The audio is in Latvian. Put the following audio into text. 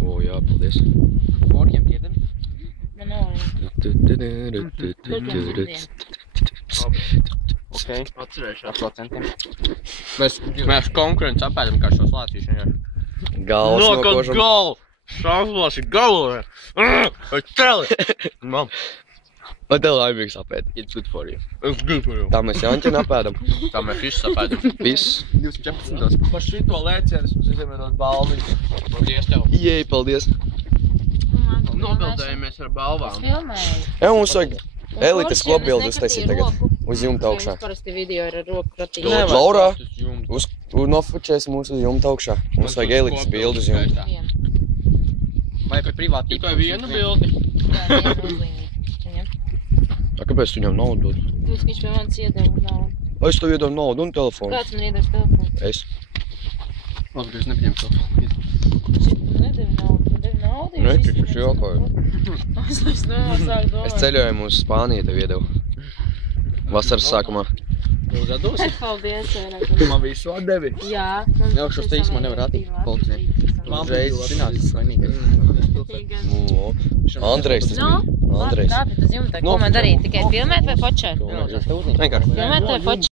O, jā, paldies. Kokiem piedod? Man nav. Ok. Atcerēšos. 100%. Mēs konkurenci apēdam kā šo slācīšanu. Galvas nokožam. Galu! Šāzlos ir galu! Vai teli! Mam, Vai tev laimīgs apēd? it's good for you. It's good for you. Tā mēs Janķinu apēdam. Tā mēs visus apēdam. Viss. 214. Par šito lēcienes mums iziemenot balviņu. Paldies tev. Ieej, paldies. Nobildējamies ar balvām. Filmēju. Jā, mums vajag elites kopbildi uztaisīt tagad. Uz jumta augšā. Parasti video ir ar roku kratīgi. Laurā, nofočēs mūs uz jumta augšā. Mums vajag elites bildi uz jumta. Vai par privātu Tikai vienu bildi. A, kāpēc tu viņam naudu dod? Jūs, ka viņš pie manis iedeva naudu. Es tev iedodu naudu un telefonu. Kāds man iedevis telefonu? Es. Labi, ka es nepaņemu to. Man nedeva naudu. Man deva naudu. Nekriks, viņš jokoja. Es vairs sāku domāt. Es ceļojumu uz Spāniju tev iedevu. Vasaras sākumā. Uzdosi? Paldies. Man visu atdevi. Jā. Jau šos teiks man nevar attikt policiju. Uzreiz zinās, tas vainīgais. Andrejs tas bija. Andrejs. Kāpēc tas jumtā? Ko man darīt? Tikai filmēt vai fočēt? Vienkārši. Filmēt vai fočēt?